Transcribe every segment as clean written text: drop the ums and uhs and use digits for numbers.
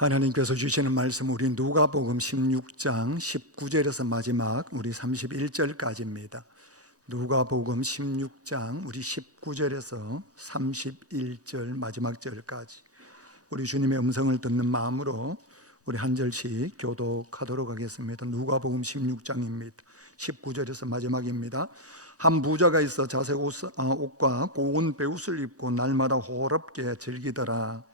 하나님께서 주시는 말씀 우리 누가복음 16장 19절에서 마지막 우리 31절까지입니다. 누가복음 16장 우리 19절에서 31절 마지막 절까지 우리 주님의 음성을 듣는 마음으로 우리 한 절씩 교독하도록 하겠습니다. 누가복음 16장입니다. 19절에서 마지막입니다. 한 부자가 있어 자색 옷과 고운 베옷을 입고 날마다 호롭게 즐기더라.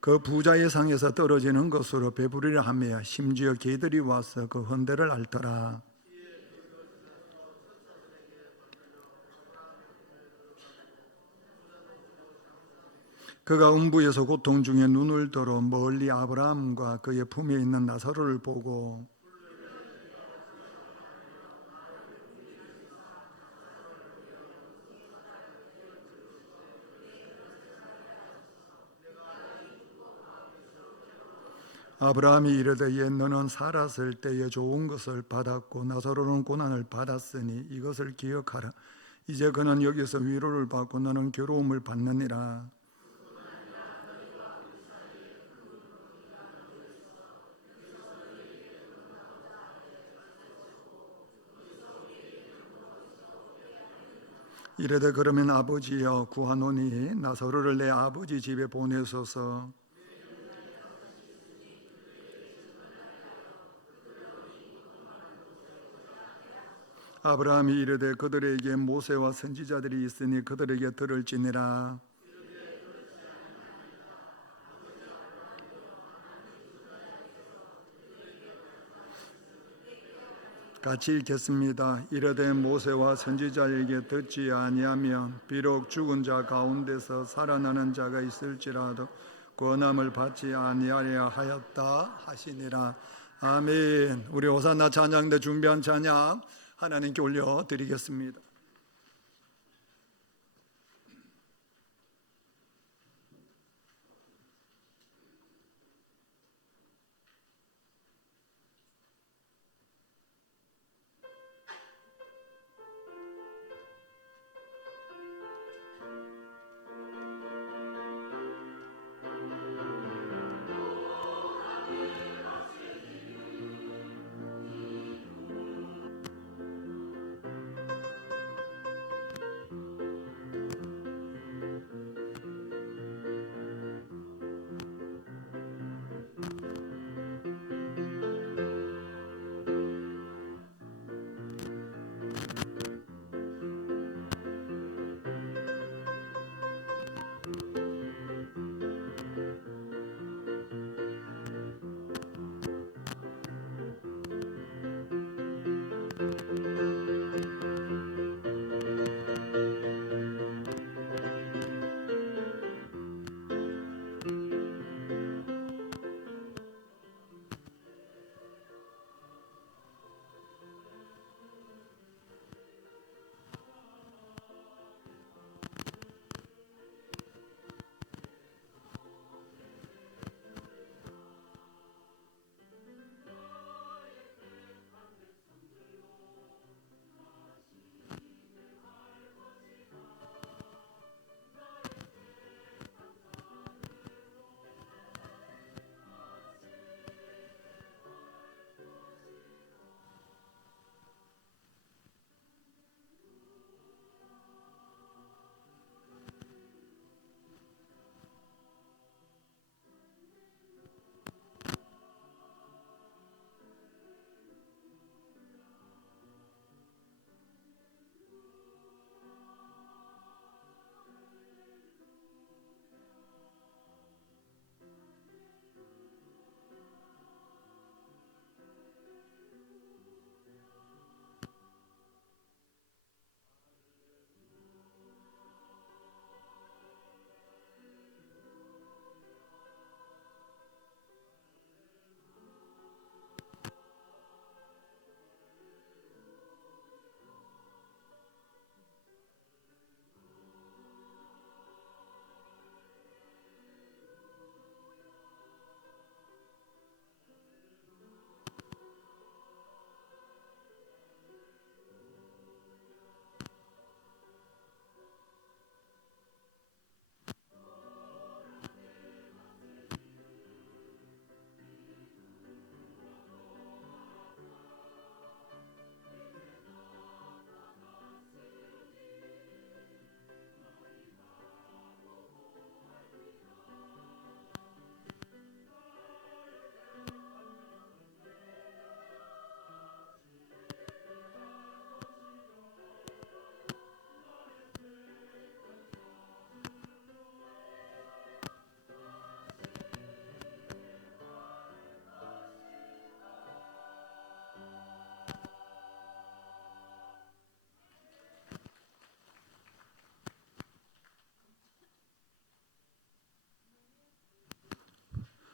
그 부자의 상에서 떨어지는 것으로 배부르려 하며 심지어 개들이 와서 그 헌대를 앓더라. 그가 음부에서 고통 중에 눈을 들어 멀리 아브라함과 그의 품에 있는 나사로를 보고 아브라함이 이르되 옛 너는 살았을 때에 좋은 것을 받았고 나사로는 고난을 받았으니 이것을 기억하라. 이제 그는 여기서 위로를 받고 너는 괴로움을 받느니라. 이르되 그러면 아버지여 구하노니 나사로를 내 아버지 집에 보내소서. 아브라함이 이르되 그들에게 모세와 선지자들이 있으니 그들에게 들을지니라. 같이 읽겠습니다. 이르되 모세와 선지자에게 듣지 아니하면 비록 죽은 자 가운데서 살아나는 자가 있을지라도 권함을 받지 아니하려 하였다 하시니라. 아멘. 우리 호산나 찬양대 준비한 찬양 하나님께 올려드리겠습니다.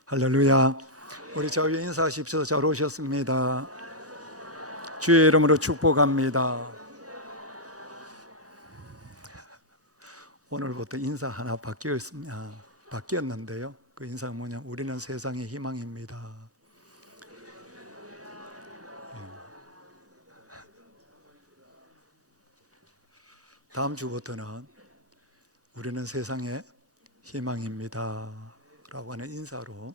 할렐루야. 우리 자유에 인사하십시오. 잘 오셨습니다. 주의 이름으로 축복합니다. 오늘부터 인사 하나 바뀌었는데요. 그 인사가 뭐냐? 우리는 세상의 희망입니다. 다음 주부터는 우리는 세상의 희망입니다 라고 하는 인사로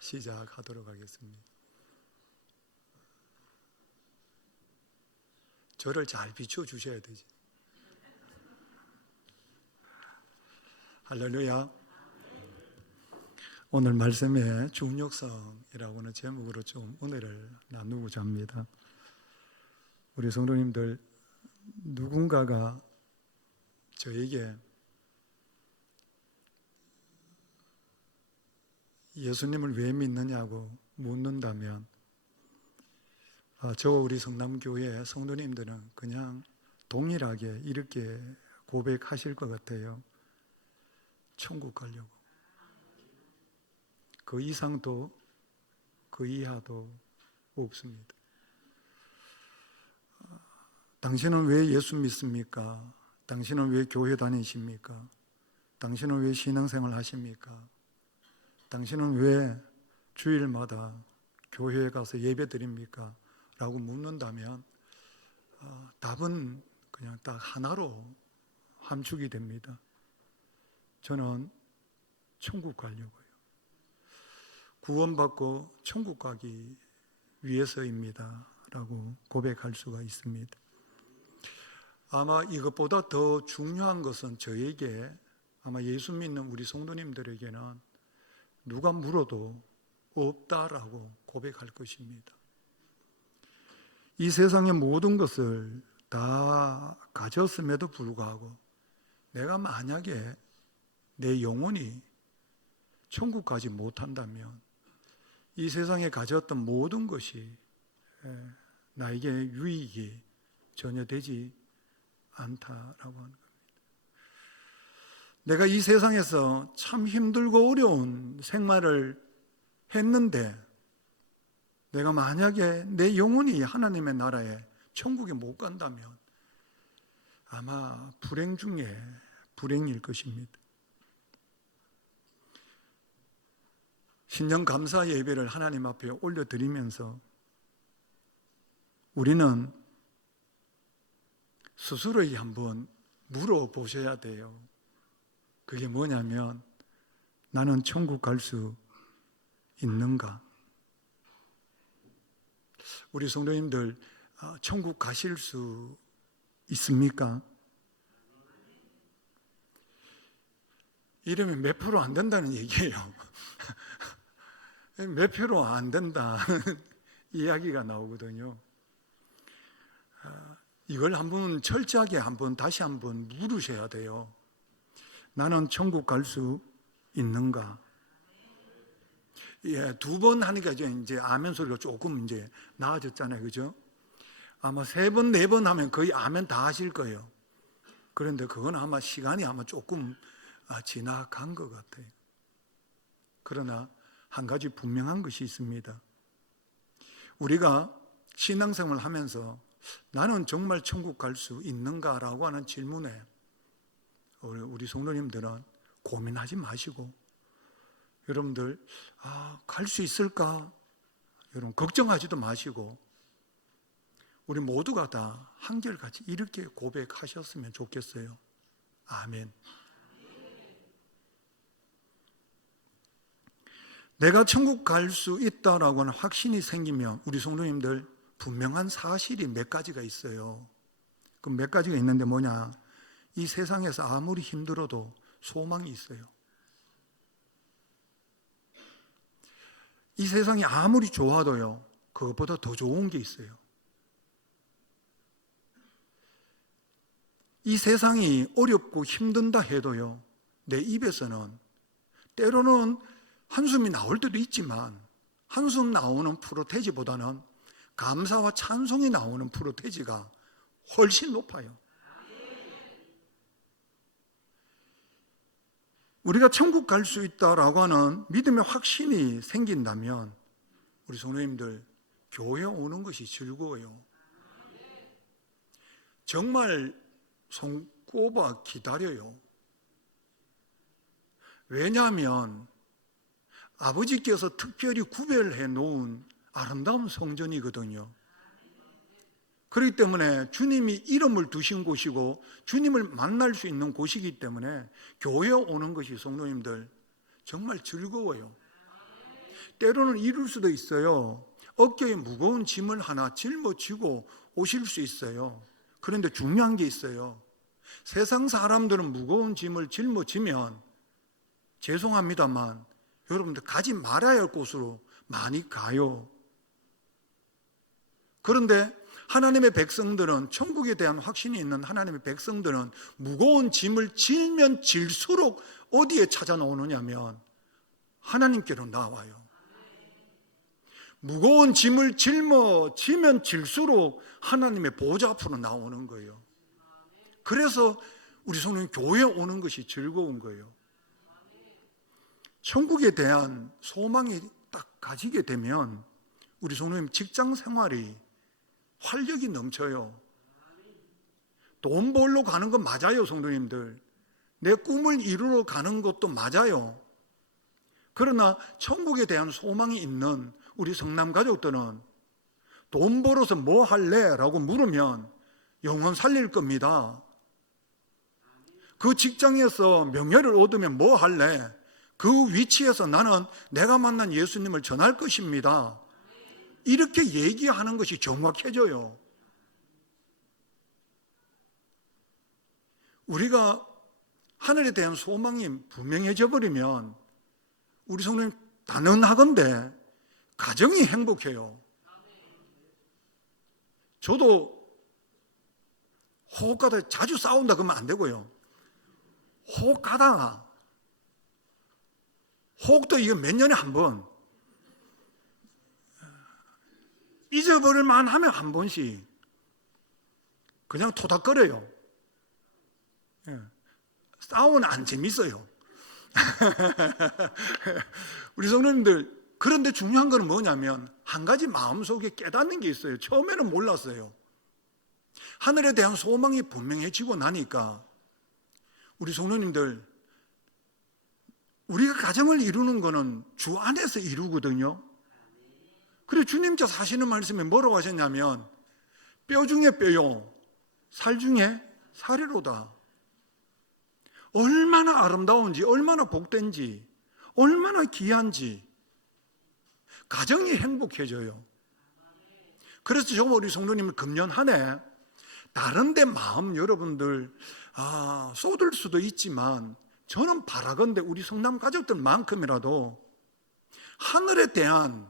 시작하도록 하겠습니다. 저를 잘 비춰주셔야 되지. 할렐루야. 오늘 말씀에 중력성이라고 하는 제목으로 좀 은혜를 나누고자 합니다. 우리 성도님들, 누군가가 저에게 예수님을 왜 믿느냐고 묻는다면 저와 우리 성남교회 성도님들은 그냥 동일하게 이렇게 고백하실 것 같아요. 천국 가려고. 그 이상도 그 이하도 없습니다. 당신은 왜 예수 믿습니까? 당신은 왜 교회 다니십니까? 당신은 왜 신앙생활 하십니까? 당신은 왜 주일마다 교회에 가서 예배 드립니까? 라고 묻는다면 답은 그냥 딱 하나로 함축이 됩니다. 저는 천국 가려고요. 구원받고 천국 가기 위해서입니다 라고 고백할 수가 있습니다. 아마 이것보다 더 중요한 것은 저에게, 아마 예수 믿는 우리 성도님들에게는 누가 물어도 없다라고 고백할 것입니다. 이 세상의 모든 것을 다 가졌음에도 불구하고 내가 만약에 내 영혼이 천국 가지 못한다면 이 세상에 가졌던 모든 것이 나에게 유익이 전혀 되지 않다라고 하는 겁니다. 내가 이 세상에서 참 힘들고 어려운 생활을 했는데 내가 만약에 내 영혼이 하나님의 나라에 천국에 못 간다면 아마 불행 중에 불행일 것입니다. 신년 감사 예배를 하나님 앞에 올려드리면서 우리는 스스로에게 한번 물어보셔야 돼요. 그게 뭐냐면 나는 천국 갈 수 있는가? 우리 성도님들 천국 가실 수 있습니까? 이러면 몇 프로 안 된다는 얘기예요. 몇 프로 안 된다는 이야기가 나오거든요. 이걸 한번 철저하게 다시 한번 물으셔야 돼요. 나는 천국 갈 수 있는가? 예, 2번 하니까 이제 아멘 소리가 조금 이제 나아졌잖아요. 그죠? 아마 3번, 4번 하면 거의 아멘 다 하실 거예요. 그런데 그건 아마 시간이 조금 지나간 것 같아요. 그러나 한 가지 분명한 것이 있습니다. 우리가 신앙생활을 하면서 나는 정말 천국 갈 수 있는가라고 하는 질문에 우리 성도님들은 고민하지 마시고 여러분들 갈 수 있을까? 여러분 걱정하지도 마시고 우리 모두가 다 한결같이 이렇게 고백하셨으면 좋겠어요. 아멘. 내가 천국 갈 수 있다라고 하는 확신이 생기면 우리 성도님들 분명한 사실이 몇 가지가 있어요. 그 몇 가지가 있는데 뭐냐? 이 세상에서 아무리 힘들어도 소망이 있어요. 이 세상이 아무리 좋아도요, 그것보다 더 좋은 게 있어요. 이 세상이 어렵고 힘든다 해도요, 내 입에서는 때로는 한숨이 나올 때도 있지만 한숨 나오는 프로테지보다는 감사와 찬송이 나오는 프로테지가 훨씬 높아요. 우리가 천국 갈 수 있다라고 하는 믿음의 확신이 생긴다면 우리 성도님들 교회 오는 것이 즐거워요. 정말 손꼽아 기다려요. 왜냐하면 아버지께서 특별히 구별해 놓은 아름다운 성전이거든요. 그렇기 때문에 주님이 이름을 두신 곳이고 주님을 만날 수 있는 곳이기 때문에 교회에 오는 것이 성도님들 정말 즐거워요. 때로는 이룰 수도 있어요. 어깨에 무거운 짐을 하나 짊어지고 오실 수 있어요. 그런데 중요한 게 있어요. 세상 사람들은 무거운 짐을 짊어지면 죄송합니다만 여러분들 가지 말아야 할 곳으로 많이 가요. 그런데 하나님의 백성들은, 천국에 대한 확신이 있는 하나님의 백성들은 무거운 짐을 질면 질수록 어디에 찾아 나오느냐면 하나님께로 나와요. 무거운 짐을 짊어지면 질수록 하나님의 보좌 앞으로 나오는 거예요. 그래서 우리 성도님 교회에 오는 것이 즐거운 거예요. 천국에 대한 소망이 딱 가지게 되면 우리 성도님 직장 생활이 활력이 넘쳐요. 돈 벌러 가는 건 맞아요, 성도님들. 내 꿈을 이루러 가는 것도 맞아요. 그러나 천국에 대한 소망이 있는 우리 성남 가족들은 돈 벌어서 뭐 할래? 라고 물으면 영혼 살릴 겁니다. 그 직장에서 명예를 얻으면 뭐 할래? 그 위치에서 나는 내가 만난 예수님을 전할 것입니다. 이렇게 얘기하는 것이 정확해져요. 우리가 하늘에 대한 소망이 분명해져 버리면 우리 성도님 단언하건대 가정이 행복해요. 저도 호흡 가다가 자주 싸운다 그러면 안 되고요. 호흡 가다가 호흡도 이거 몇 년에 한 번, 잊어버릴만 하면 한 번씩 그냥 토닥거려요. 싸우면 안 재밌어요. 우리 성도님들, 그런데 중요한 건 뭐냐면 한 가지 마음속에 깨닫는 게 있어요. 처음에는 몰랐어요. 하늘에 대한 소망이 분명해지고 나니까 우리 성도님들, 우리가 가정을 이루는 거는 주 안에서 이루거든요. 그래서 주님께서 하시는 말씀에 뭐라고 하셨냐면 뼈 중에 뼈요, 살 중에 살이로다. 얼마나 아름다운지, 얼마나 복된지, 얼마나 귀한지 가정이 행복해져요. 그래서 정말 우리 성도님을 금년 한 해 다른 데 마음 여러분들 쏟을 수도 있지만 저는 바라건대 우리 성남 가족들만큼이라도 하늘에 대한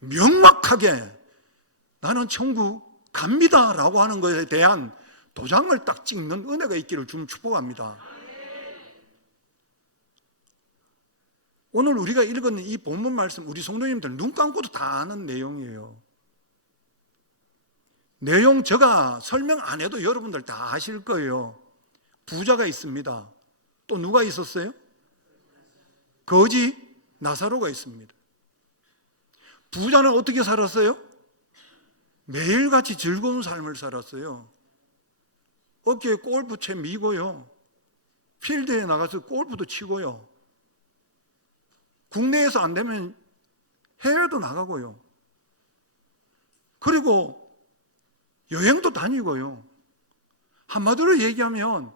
명확하게 나는 천국 갑니다 라고 하는 것에 대한 도장을 딱 찍는 은혜가 있기를 좀 축복합니다. 오늘 우리가 읽은 이 본문 말씀 우리 성도님들 눈 감고도 다 아는 내용이에요. 내용 제가 설명 안 해도 여러분들 다 아실 거예요. 부자가 있습니다. 또 누가 있었어요? 거지 나사로가 있습니다. 부자는 어떻게 살았어요? 매일같이 즐거운 삶을 살았어요. 어깨에 골프채 미고요, 필드에 나가서 골프도 치고요, 국내에서 안 되면 해외도 나가고요, 그리고 여행도 다니고요. 한마디로 얘기하면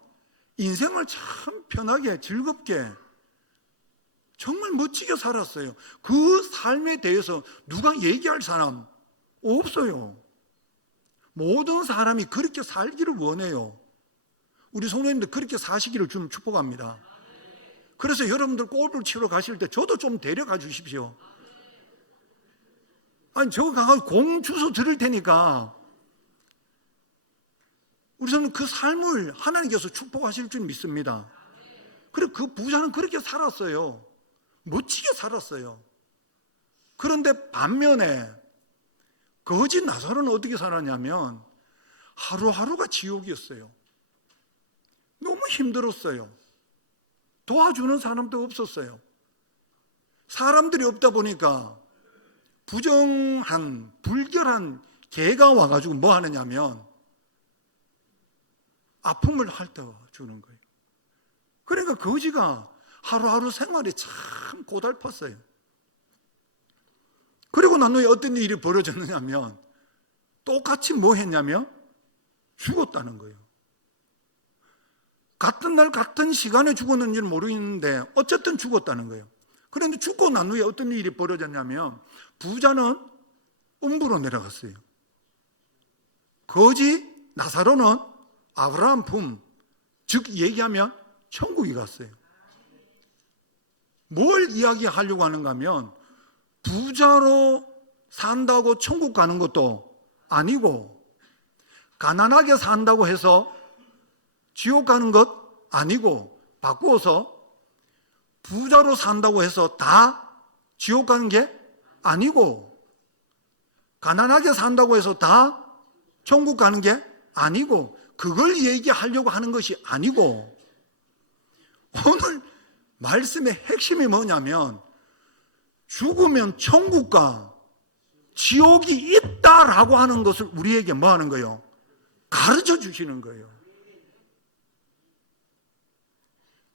인생을 참 편하게 즐겁게 정말 멋지게 살았어요. 그 삶에 대해서 누가 얘기할 사람 없어요. 모든 사람이 그렇게 살기를 원해요. 우리 성도님들 그렇게 사시기를 좀 축복합니다. 그래서 여러분들 골프를 치러 가실 때 저도 좀 데려가 주십시오. 아니, 저거 가서 공 주소 드릴 테니까 우리 성도님 그 삶을 하나님께서 축복하실 줄 믿습니다. 그리고 그 부자는 그렇게 살았어요. 멋지게 살았어요. 그런데 반면에 거지 나사로는 어떻게 살았냐면 하루하루가 지옥이었어요. 너무 힘들었어요. 도와주는 사람도 없었어요. 사람들이 없다 보니까 부정한, 불결한 개가 와가지고 뭐 하느냐면 아픔을 핥아주는 거예요. 그러니까 거지가 하루하루 생활이 참 고달팠어요. 그리고 난 후에 어떤 일이 벌어졌느냐면 똑같이 뭐 했냐면 죽었다는 거예요. 같은 날 같은 시간에 죽었는지는 모르겠는데 어쨌든 죽었다는 거예요. 그런데 죽고 난 후에 어떤 일이 벌어졌냐면 부자는 음부로 내려갔어요. 거지 나사로는 아브라함 품, 즉 얘기하면 천국에 갔어요. 뭘 이야기하려고 하는가 하면 부자로 산다고 천국 가는 것도 아니고 가난하게 산다고 해서 지옥 가는 것 아니고 바꾸어서 부자로 산다고 해서 다 지옥 가는 게 아니고 가난하게 산다고 해서 다 천국 가는 게 아니고 그걸 얘기하려고 하는 것이 아니고 오늘 말씀의 핵심이 뭐냐면 죽으면 천국과 지옥이 있다라고 하는 것을 우리에게 뭐 하는 거예요? 가르쳐 주시는 거예요.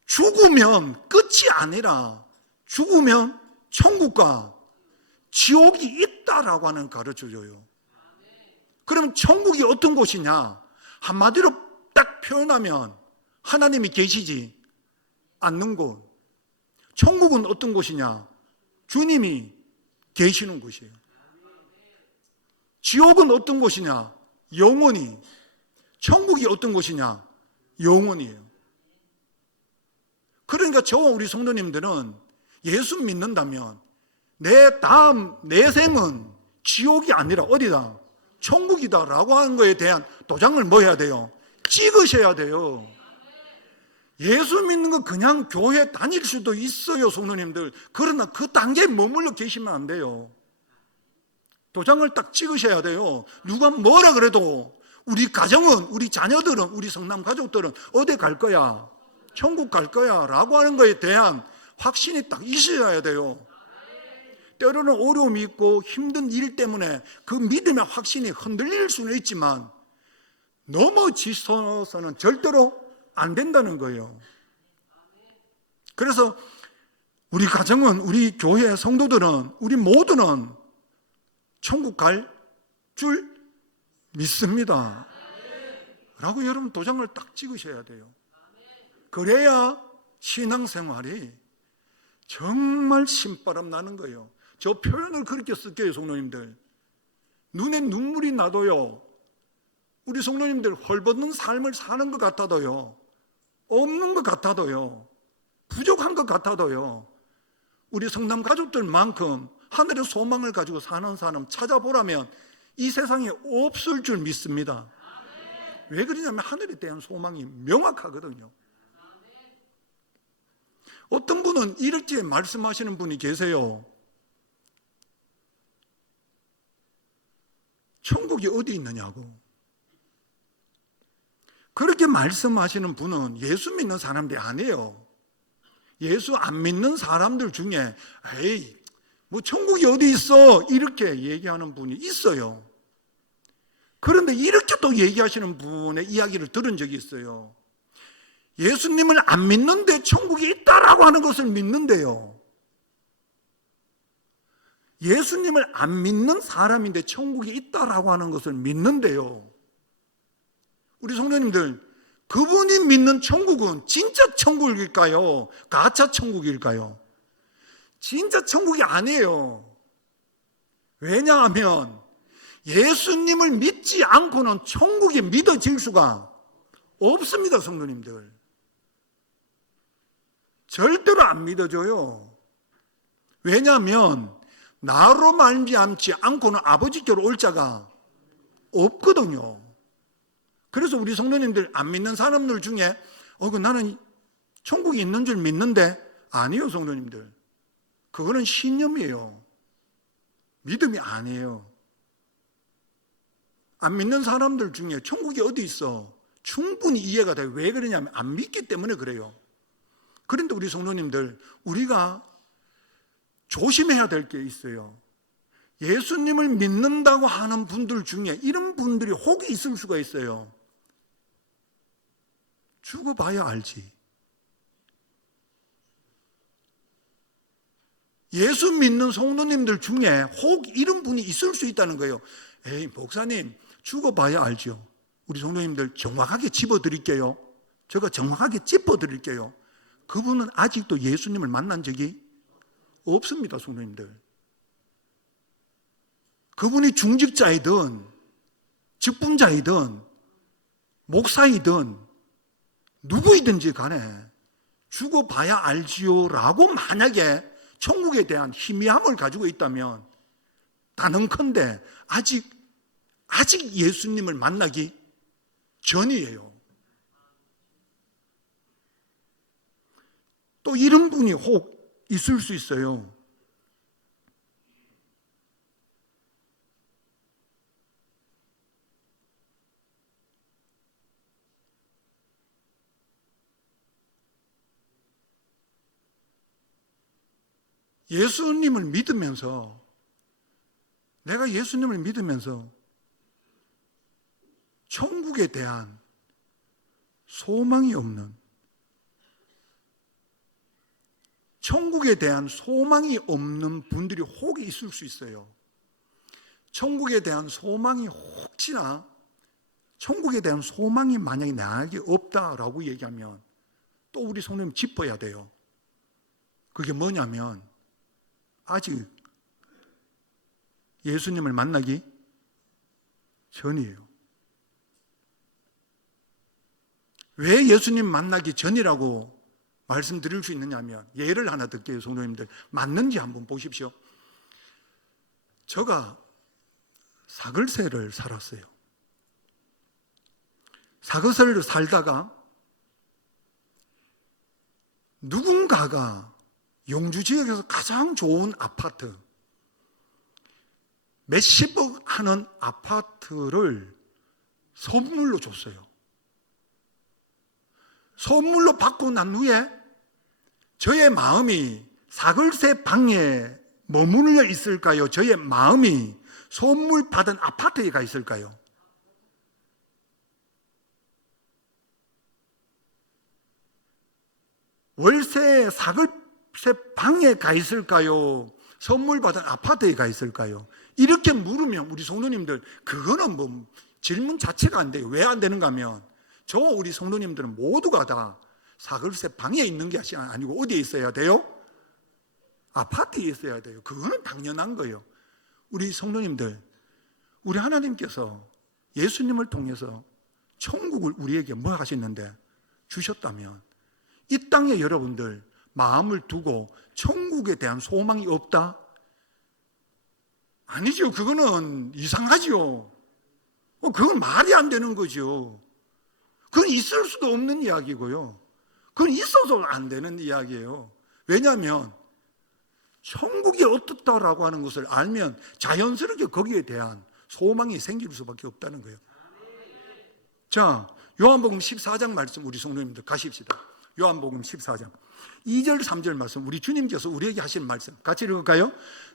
죽으면 끝이 아니라 죽으면 천국과 지옥이 있다라고 하는 가르쳐줘요. 그러면 천국이 어떤 곳이냐? 한마디로 딱 표현하면 하나님이 계시지 않는 곳. 천국은 어떤 곳이냐? 주님이 계시는 곳이에요. 지옥은 어떤 곳이냐? 영원히. 천국이 어떤 곳이냐? 영원이에요. 그러니까 저와 우리 성도님들은 예수 믿는다면 내 생은 지옥이 아니라 어디다? 천국이다라고 하는 거에 대한 도장을 뭐 해야 돼요? 찍으셔야 돼요. 예수 믿는 거 그냥 교회 다닐 수도 있어요, 성도님들. 그러나 그 단계에 머물러 계시면 안 돼요. 도장을 딱 찍으셔야 돼요. 누가 뭐라 그래도 우리 가정은, 우리 자녀들은, 우리 성남 가족들은 어디 갈 거야? 천국 갈 거야 라고 하는 거에 대한 확신이 딱 있어야 돼요. 때로는 어려움이 있고 힘든 일 때문에 그 믿음의 확신이 흔들릴 수는 있지만 넘어지서는 절대로 안 된다는 거예요. 그래서 우리 가정은, 우리 교회 성도들은, 우리 모두는 천국 갈 줄 믿습니다 라고 여러분 도장을 딱 찍으셔야 돼요. 그래야 신앙생활이 정말 신바람 나는 거예요. 저 표현을 그렇게 쓸게요, 성도님들. 눈에 눈물이 나도요, 우리 성도님들 헐벗는 삶을 사는 것 같아도요, 없는 것 같아도요, 부족한 것 같아도요, 우리 성남 가족들만큼 하늘의 소망을 가지고 사는 사람 찾아보라면 이 세상에 없을 줄 믿습니다. 왜 그러냐면 하늘에 대한 소망이 명확하거든요. 어떤 분은 이렇게 말씀하시는 분이 계세요. 천국이 어디 있느냐고. 그렇게 말씀하시는 분은 예수 믿는 사람들이 아니에요. 예수 안 믿는 사람들 중에 에이, 뭐 천국이 어디 있어? 이렇게 얘기하는 분이 있어요. 그런데 이렇게 또 얘기하시는 분의 이야기를 들은 적이 있어요. 예수님을 안 믿는데 천국이 있다라고 하는 것을 믿는데요. 예수님을 안 믿는 사람인데 천국이 있다라고 하는 것을 믿는데요. 우리 성도님들, 그분이 믿는 천국은 진짜 천국일까요? 가짜 천국일까요? 진짜 천국이 아니에요. 왜냐하면 예수님을 믿지 않고는 천국이 믿어질 수가 없습니다, 성도님들. 절대로 안 믿어져요. 왜냐하면 나로 말미암지 않고는 아버지께로 올 자가 없거든요. 그래서 우리 성도님들 안 믿는 사람들 중에 나는 천국이 있는 줄 믿는데 아니에요, 성도님들. 그거는 신념이에요. 믿음이 아니에요. 안 믿는 사람들 중에 천국이 어디 있어? 충분히 이해가 돼요. 왜 그러냐면 안 믿기 때문에 그래요. 그런데 우리 성도님들, 우리가 조심해야 될 게 있어요. 예수님을 믿는다고 하는 분들 중에 이런 분들이 혹이 있을 수가 있어요. 죽어봐야 알지. 예수 믿는 성도님들 중에 혹 이런 분이 있을 수 있다는 거예요. 에이, 목사님, 죽어봐야 알죠. 우리 성도님들 정확하게 짚어드릴게요. 제가 정확하게 짚어드릴게요. 그분은 아직도 예수님을 만난 적이 없습니다, 성도님들. 그분이 중직자이든 직분자이든 목사이든 누구이든지 간에 죽어봐야 알지요라고 만약에 천국에 대한 희미함을 가지고 있다면 단언컨대 아직 예수님을 만나기 전이에요. 또 이런 분이 혹 있을 수 있어요. 예수님을 믿으면서, 내가 예수님을 믿으면서 천국에 대한 소망이 없는, 천국에 대한 소망이 없는 분들이 혹 있을 수 있어요. 천국에 대한 소망이 혹시나, 천국에 대한 소망이 만약에 나에게 없다라고 얘기하면 또 우리 성도님 짚어야 돼요. 그게 뭐냐면 아직 예수님을 만나기 전이에요. 왜 예수님 만나기 전이라고 말씀드릴 수 있느냐면, 예를 하나 들게요. 성도님들, 맞는지 한번 보십시오. 제가 사글세를 살았어요. 사글세를 살다가 누군가가 용주 지역에서 가장 좋은 아파트, 몇십억 하는 아파트를 선물로 줬어요. 선물로 받고 난 후에 저의 마음이 사글세 방에 머물러 있을까요? 저의 마음이 선물 받은 아파트에 가 있을까요? 월세 사글세 방에 가 있을까요? 선물 받은 아파트에 가 있을까요? 이렇게 물으면 우리 성도님들, 그거는 뭐 질문 자체가 안 돼요. 왜 안 되는가 하면, 저와 우리 성도님들은 모두가 다 사글세 방에 있는 게 아니고 어디에 있어야 돼요? 아파트에 있어야 돼요. 그거는 당연한 거예요. 우리 성도님들, 우리 하나님께서 예수님을 통해서 천국을 우리에게 뭐 하셨는데 주셨다면, 이 땅에 여러분들 마음을 두고 천국에 대한 소망이 없다? 아니죠. 그거는 이상하죠. 그건 말이 안 되는 거죠. 그건 있을 수도 없는 이야기고요. 그건 있어도 안 되는 이야기예요. 왜냐하면 천국이 어떻다라고 하는 것을 알면 자연스럽게 거기에 대한 소망이 생길 수밖에 없다는 거예요. 자, 요한복음 14장 말씀 우리 성도님들 가십시다. 요한복음 14장 2절 3절 말씀, 우리 주님께서 우리에게 하신 말씀 같이 읽을까요?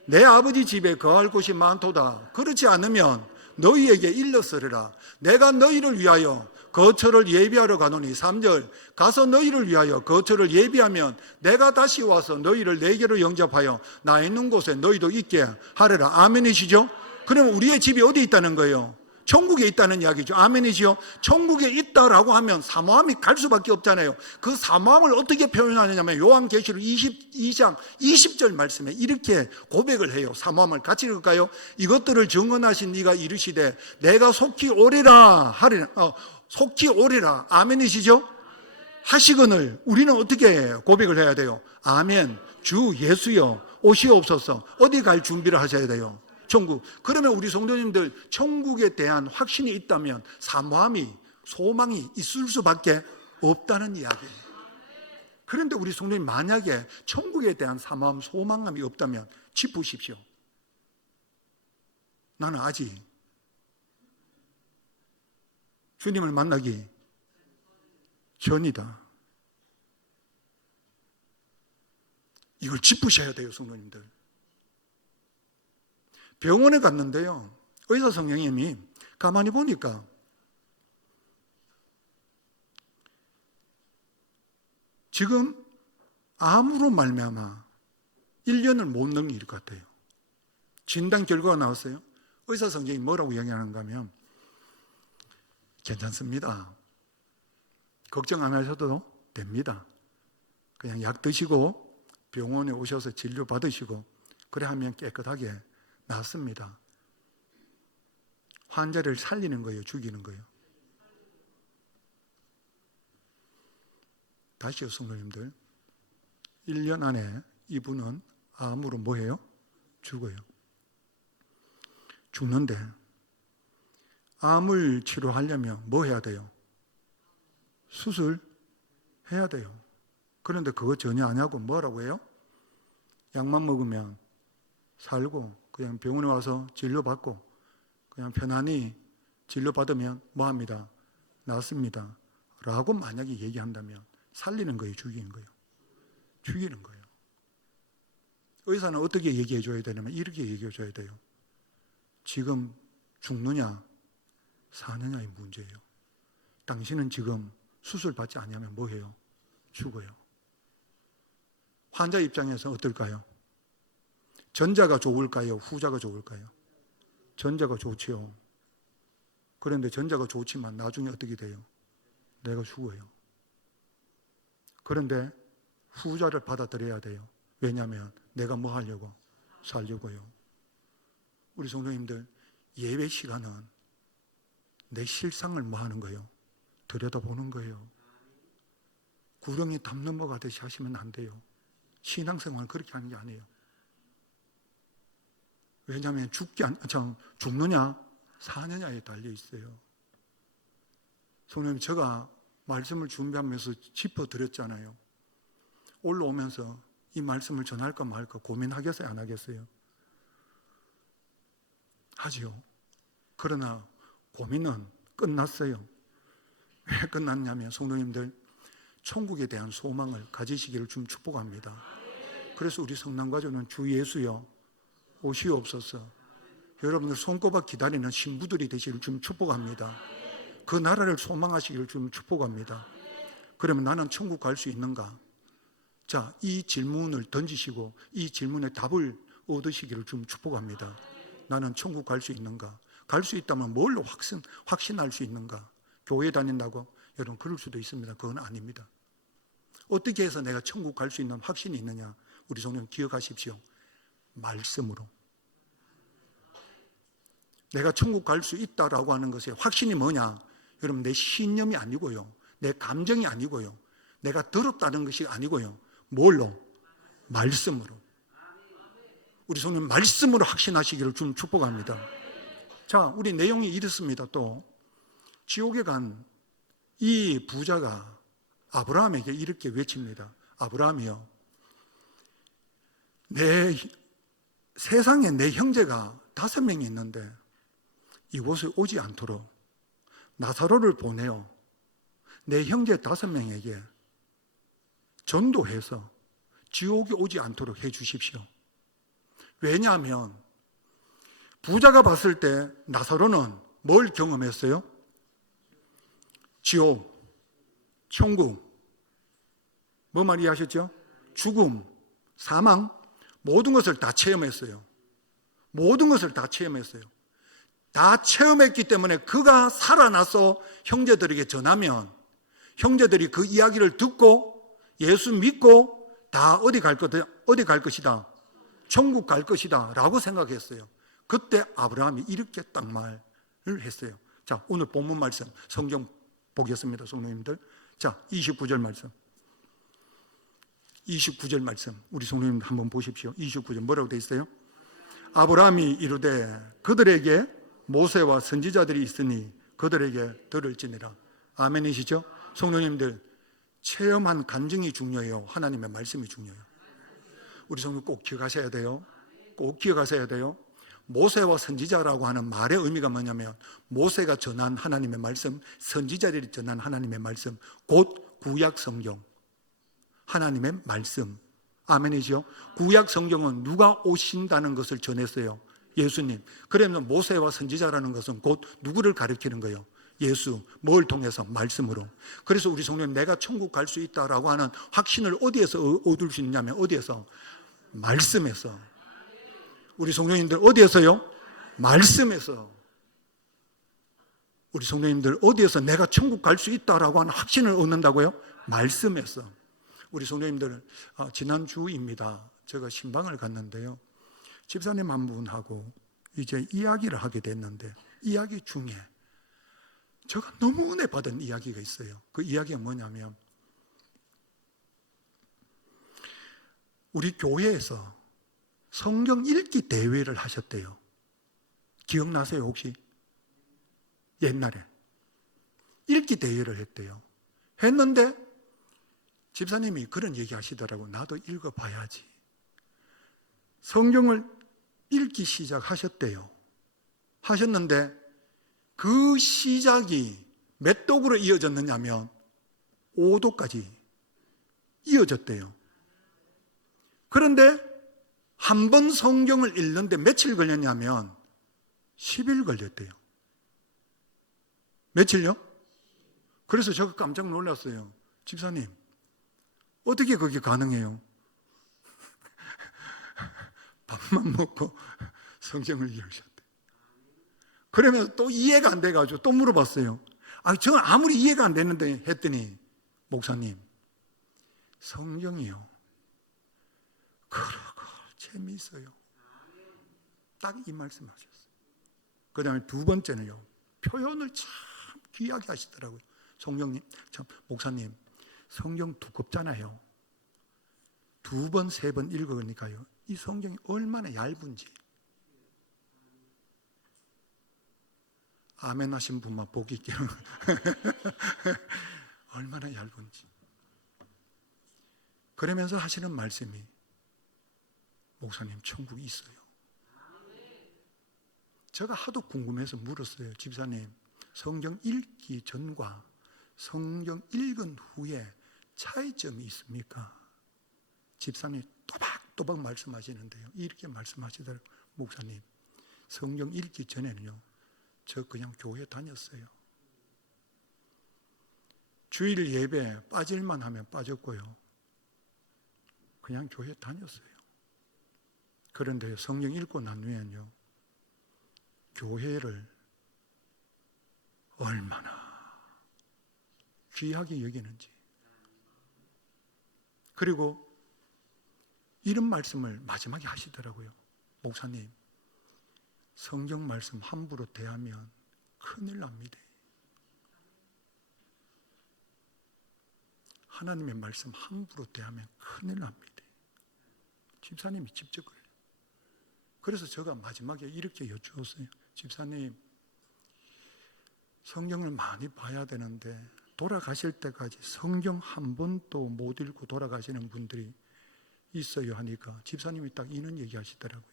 내 아버지 집에 거할 곳이 많도다. 그렇지 않으면 너희에게 일렀으리라. 내가 너희를 위하여 거처를 예비하러 가노니. 3절, 가서 너희를 위하여 거처를 예비하면 내가 다시 와서 너희를 내게로 영접하여 나 있는 곳에 너희도 있게 하리라. 아멘이시죠? 그럼 우리의 집이 어디 있다는 거예요? 천국에 있다는 이야기죠. 아멘이지요? 천국에 있다라고 하면 사모함이 갈 수밖에 없잖아요. 그 사모함을 어떻게 표현하느냐면 요한계시록 22장 20절 말씀에 이렇게 고백을 해요. 사모함을 같이 읽을까요? 이것들을 증언하신 네가 이르시되 내가 속히 오리라 하리라. 속히 오리라. 아멘이시죠? 하시거늘 우리는 어떻게 고백을 해야 돼요? 아멘. 주 예수여 오시옵소서. 어디 갈 준비를 하셔야 돼요? 천국. 그러면 우리 성도님들 천국에 대한 확신이 있다면 사모함이, 소망이 있을 수밖에 없다는 이야기예요. 그런데 우리 성도님 만약에 천국에 대한 사모함, 소망감이 없다면 짚으십시오. 나는 아직 주님을 만나기 전이다. 이걸 짚으셔야 돼요, 성도님들. 병원에 갔는데요, 의사 선생님이 가만히 보니까 지금 암으로 말미암아 1년을 못 넘길 것 같아요. 진단 결과가 나왔어요. 의사 선생님이 뭐라고 이야기하는가 하면, 괜찮습니다. 걱정 안 하셔도 됩니다. 그냥 약 드시고 병원에 오셔서 진료 받으시고 그래 하면 깨끗하게 낫습니다. 환자를 살리는 거예요, 죽이는 거예요? 다시요, 성도님들. 1년 안에 이분은 암으로 뭐해요? 죽어요. 죽는데 암을 치료하려면 뭐 해야 돼요? 수술해야 돼요. 그런데 그거 전혀 안 하고 뭐라고 해요? 약만 먹으면 살고 그냥 병원에 와서 진료받고 그냥 편안히 진료받으면 뭐합니다? 낫습니다. 라고 만약에 얘기한다면 살리는 거예요, 죽이는 거예요? 죽이는 거예요. 의사는 어떻게 얘기해 줘야 되냐면 이렇게 얘기해 줘야 돼요. 지금 죽느냐 사느냐의 문제예요. 당신은 지금 수술 받지 않으면 뭐해요? 죽어요. 환자 입장에서 어떨까요? 전자가 좋을까요? 후자가 좋을까요? 전자가 좋지요. 그런데 전자가 좋지만 나중에 어떻게 돼요? 내가 죽어요. 그런데 후자를 받아들여야 돼요. 왜냐하면 내가 뭐 하려고? 살려고요. 우리 성도님들, 예배 시간은 내 실상을 뭐 하는 거예요? 들여다보는 거예요. 구렁이 담 넘어가듯이 하시면 안 돼요. 신앙생활은 그렇게 하는 게 아니에요. 왜냐하면 죽느냐 사느냐에 달려 있어요. 성도님, 제가 말씀을 준비하면서 짚어드렸잖아요. 올라오면서 이 말씀을 전할까 말까 고민하겠어요, 안 하겠어요? 하지요. 그러나 고민은 끝났어요. 왜 끝났냐면 성도님들, 천국에 대한 소망을 가지시기를 좀 축복합니다. 그래서 우리 성남가족은 주 예수여 오시옵소서. 여러분들 손꼽아 기다리는 신부들이 되시기를 좀 축복합니다. 그 나라를 소망하시기를 좀 축복합니다. 그러면 나는 천국 갈 수 있는가? 자, 이 질문을 던지시고 이 질문에 답을 얻으시기를 좀 축복합니다. 나는 천국 갈 수 있는가? 갈 수 있다면 뭘로 확신할 수 있는가? 교회 다닌다고? 여러분, 그럴 수도 있습니다. 그건 아닙니다. 어떻게 해서 내가 천국 갈 수 있는 확신이 있느냐? 우리 성도님 기억하십시오. 말씀으로. 내가 천국 갈 수 있다라고 하는 것의 확신이 뭐냐? 여러분, 내 신념이 아니고요, 내 감정이 아니고요, 내가 들었다는 것이 아니고요, 뭘로? 말씀으로. 우리 성도님 말씀으로 확신하시기를 좀 축복합니다. 자, 우리 내용이 이렇습니다. 또 지옥에 간 이 부자가 아브라함에게 이렇게 외칩니다. 아브라함이요, 세상에 내 형제가 5명이 있는데 이곳에 오지 않도록 나사로를 보내어 내 형제 5명에게 전도해서 지옥에 오지 않도록 해 주십시오. 왜냐하면 부자가 봤을 때 나사로는 뭘 경험했어요? 지옥, 천국, 뭐 말 이해하셨죠? 죽음, 사망, 모든 것을 다 체험했어요. 모든 것을 다 체험했어요. 다 체험했기 때문에 그가 살아나서 형제들에게 전하면 형제들이 그 이야기를 듣고 예수 믿고 다 어디 갈 것이다? 천국 갈 것이다 라고 생각했어요. 그때 아브라함이 이렇게 딱 말을 했어요. 자, 오늘 본문 말씀 성경 보겠습니다, 성도님들. 자, 29절 말씀. 29절 말씀 우리 성도님들 한번 보십시오. 29절 뭐라고 되어 있어요? 아브라함이 이르되 그들에게 모세와 선지자들이 있으니 그들에게 들을지니라. 아멘이시죠? 성도님들, 체험한 간증이 중요해요? 하나님의 말씀이 중요해요? 우리 성도 꼭 기억하셔야 돼요. 꼭 기억하셔야 돼요. 모세와 선지자라고 하는 말의 의미가 뭐냐면 모세가 전한 하나님의 말씀, 선지자들이 전한 하나님의 말씀, 곧 구약 성경, 하나님의 말씀 아멘이죠. 구약 성경은 누가 오신다는 것을 전했어요? 예수님. 그러면 모세와 선지자라는 것은 곧 누구를 가리키는 거예요? 예수. 뭘 통해서? 말씀으로. 그래서 우리 성도님, 내가 천국 갈 수 있다라고 하는 확신을 어디에서 얻을 수 있냐면 어디에서? 말씀에서. 우리 성도님들 어디에서요? 말씀에서. 우리 성도님들 어디에서 내가 천국 갈 수 있다라고 하는 확신을 얻는다고요? 말씀에서. 우리 성도님들, 지난주입니다. 제가 신방을 갔는데요. 집사님 한 분하고 이제 이야기를 하게 됐는데, 이야기 중에 제가 너무 은혜 받은 이야기가 있어요. 그 이야기가 뭐냐면, 우리 교회에서 성경 읽기 대회를 하셨대요. 기억나세요, 혹시? 옛날에 읽기 대회를 했대요. 했는데 집사님이 그런 얘기 하시더라고. 나도 읽어봐야지. 성경을 읽기 시작하셨대요. 하셨는데 그 시작이 몇 독으로 이어졌느냐면 5독까지 이어졌대요. 그런데 한 번 성경을 읽는데 며칠 걸렸냐면 10일 걸렸대요. 며칠요? 그래서 제가 깜짝 놀랐어요. 집사님, 어떻게 그게 가능해요? 밥만 먹고 성경을 읽으셨대. 그러면서 또 이해가 안 돼가지고 또 물어봤어요. 저는 아무리 이해가 안 됐는데 했더니, 목사님, 성경이요, 그러고 재미있어요. 딱 이 말씀 하셨어요. 그 다음에 두 번째는요, 표현을 참 귀하게 하시더라고요. 성경님, 참, 목사님, 성경 두껍잖아요. 두 번, 세 번 읽으니까요, 이 성경이 얼마나 얇은지. 아멘 하신 분만 복이 있기를. 얼마나 얇은지. 그러면서 하시는 말씀이, 목사님, 천국이 있어요. 제가 하도 궁금해서 물었어요. 집사님, 성경 읽기 전과 성경 읽은 후에 차이점이 있습니까? 집사님 또박또박 말씀하시는데요, 이렇게 말씀하시더라고요. 목사님, 성경 읽기 전에는요, 저 그냥 교회 다녔어요. 주일 예배 빠질만 하면 빠졌고요, 그냥 교회 다녔어요. 그런데 성경 읽고 난 후에는요, 교회를 얼마나 귀하게 여기는지. 그리고 이런 말씀을 마지막에 하시더라고요. 목사님, 성경 말씀 함부로 대하면 큰일 납니다. 하나님의 말씀 함부로 대하면 큰일 납니다. 집사님이 직접 그래요. 그래서 제가 마지막에 이렇게 여쭈었어요. 집사님, 성경을 많이 봐야 되는데 돌아가실 때까지 성경 한 번도 못 읽고 돌아가시는 분들이 있어요 하니까 집사님이 딱 이런 얘기 하시더라고요.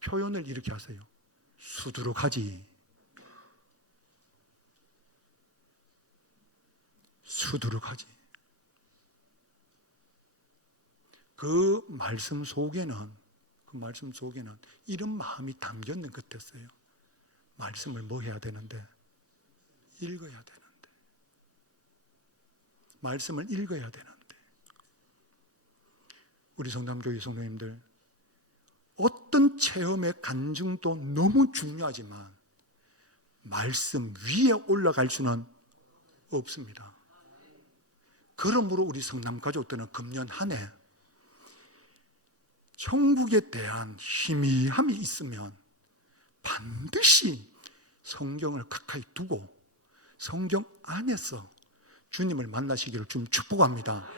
표현을 이렇게 하세요. 수두룩하지. 수두룩하지. 그 말씀 속에는 이런 마음이 담겨 있는 것 같았어요. 말씀을 뭐 해야 되는데? 읽어야 되는데. 말씀을 읽어야 되는데. 우리 성남교회 성도님들, 어떤 체험의 간증도 너무 중요하지만 말씀 위에 올라갈 수는 없습니다. 그러므로 우리 성남 가족들은 금년 한 해 천국에 대한 희미함이 있으면 반드시 성경을 가까이 두고 성경 안에서 주님을 만나시기를 좀 축복합니다.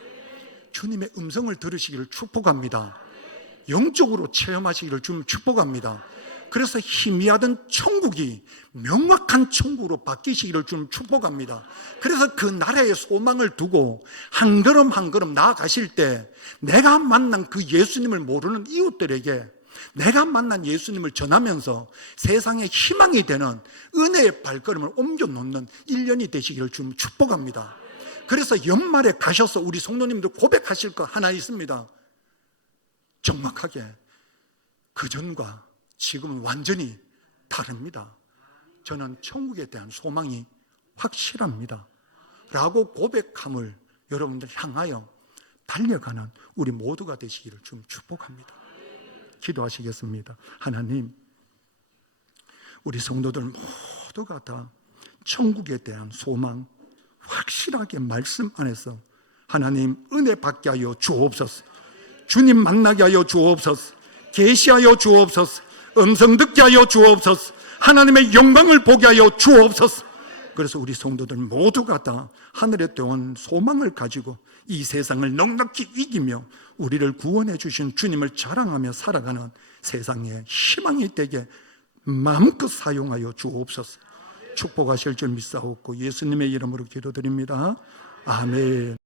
주님의 음성을 들으시기를 축복합니다. 영적으로 체험하시기를 좀 축복합니다. 그래서 희미하던 천국이 명확한 천국으로 바뀌시기를 좀 축복합니다. 그래서 그 나라의 소망을 두고 한 걸음 한 걸음 나아가실 때 내가 만난 그 예수님을 모르는 이웃들에게 내가 만난 예수님을 전하면서 세상의 희망이 되는 은혜의 발걸음을 옮겨놓는 1년이 되시기를 좀 축복합니다. 그래서 연말에 가셔서 우리 성도님들 고백하실 거 하나 있습니다. 정확하게 그전과 지금은 완전히 다릅니다. 저는 천국에 대한 소망이 확실합니다 라고 고백함을 여러분들 향하여 달려가는 우리 모두가 되시기를 좀 축복합니다. 기도하시겠습니다. 하나님, 우리 성도들 모두가 다 천국에 대한 소망 확실하게 말씀 안에서 하나님 은혜 받게 하여 주옵소서. 주님 만나게 하여 주옵소서. 계시하여 주옵소서. 음성 듣게 하여 주옵소서. 하나님의 영광을 보게 하여 주옵소서. 그래서 우리 성도들 모두가 다 하늘에 떠온 소망을 가지고 이 세상을 넉넉히 이기며 우리를 구원해 주신 주님을 자랑하며 살아가는 세상에 희망이 되게 마음껏 사용하여 주옵소서. 축복하실 줄 믿사옵고 예수님의 이름으로 기도드립니다. 아멘.